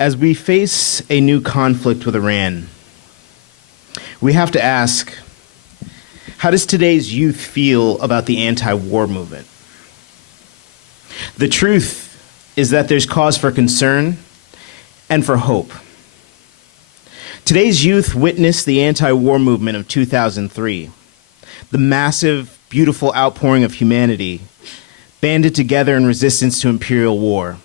As we face a new conflict with Iran, we have to ask, how does today's youth feel about the anti-war movement? The truth is that there's cause for concern and for hope. Today's youth witnessed the anti-war movement of 2003, the massive, beautiful outpouring of humanity banded together in resistance to imperial war.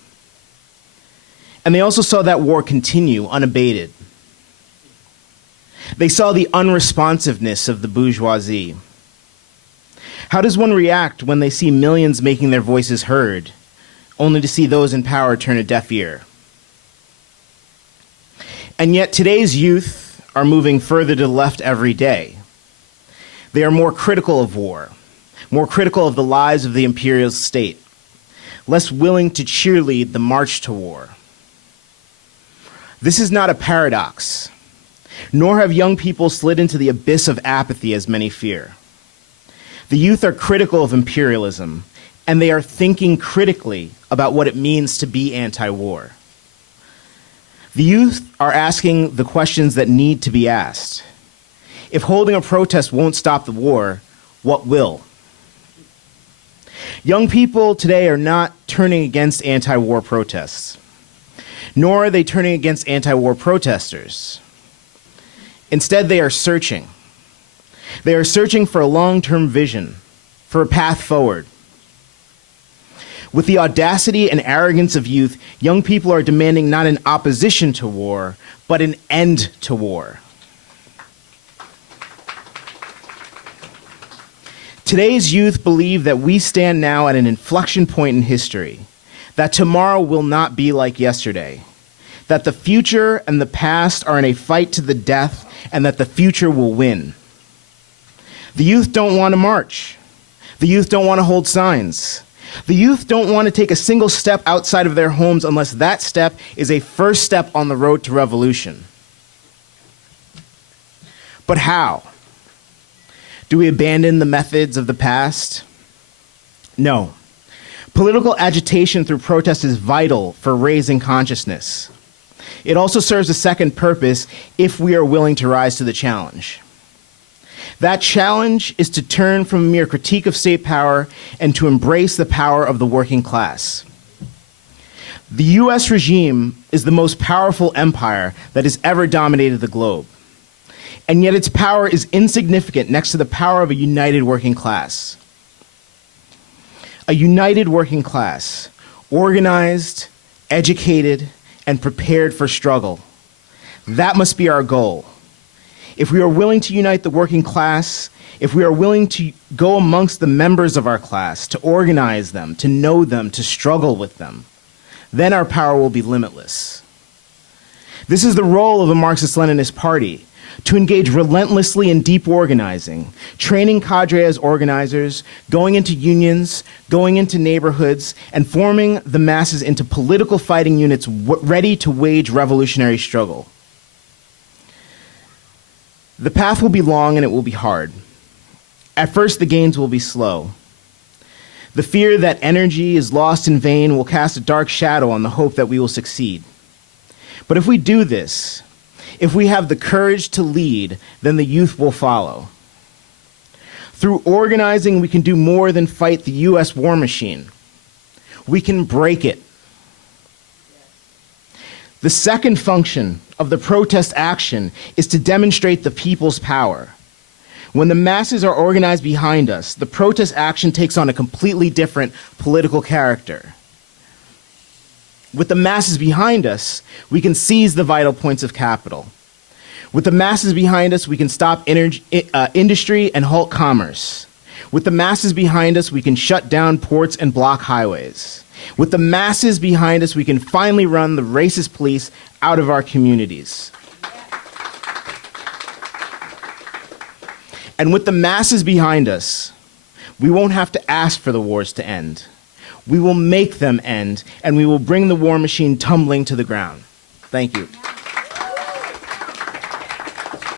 And they also saw that war continue unabated. They saw the unresponsiveness of the bourgeoisie. How does one react when they see millions making their voices heard, only to see those in power turn a deaf ear? And yet today's youth are moving further to the left every day. They are more critical of war, more critical of the lies of the imperialist state, less willing to cheerlead the march to war. This is not a paradox, nor have young people slid into the abyss of apathy as many fear. The youth are critical of imperialism, and they are thinking critically about what it means to be anti-war. The youth are asking the questions that need to be asked. If holding a protest won't stop the war, what will? Young people today are not turning against anti-war protests, nor are they turning against anti-war protesters. Instead, they are searching. They are searching for a long-term vision, for a path forward. With the audacity and arrogance of youth, young people are demanding not an opposition to war, but an end to war. Today's youth believe that we stand now at an inflection point in history, that tomorrow will not be like yesterday, that the future and the past are in a fight to the death, and that the future will win. The youth don't want to march. The youth don't want to hold signs. The youth don't want to take a single step outside of their homes unless that step is a first step on the road to revolution. But how? Do we abandon the methods of the past? No. Political agitation through protest is vital for raising consciousness. It also serves a second purpose if we are willing to rise to the challenge. That challenge is to turn from a mere critique of state power and to embrace the power of the working class. The US regime is the most powerful empire that has ever dominated the globe. And yet its power is insignificant next to the power of a united working class. A united working class, organized, educated, and prepared for struggle. That must be our goal. If we are willing to unite the working class, if we are willing to go amongst the members of our class, to organize them, to know them, to struggle with them, then our power will be limitless. This is the role of the Marxist-Leninist Party, to engage relentlessly in deep organizing, training cadre as organizers, going into unions, going into neighborhoods, and forming the masses into political fighting units ready to wage revolutionary struggle. The path will be long and it will be hard. At first, the gains will be slow. The fear that energy is lost in vain will cast a dark shadow on the hope that we will succeed. But if we do this, if we have the courage to lead, then the youth will follow. Through organizing, we can do more than fight the US war machine. We can break it. The second function of the protest action is to demonstrate the people's power. When the masses are organized behind us, the protest action takes on a completely different political character. With the masses behind us, we can seize the vital points of capital. With the masses behind us, we can stop industry and halt commerce. With the masses behind us, we can shut down ports and block highways. With the masses behind us, we can finally run the racist police out of our communities. And with the masses behind us, we won't have to ask for the wars to end. We will make them end, and we will bring the war machine tumbling to the ground. Thank you.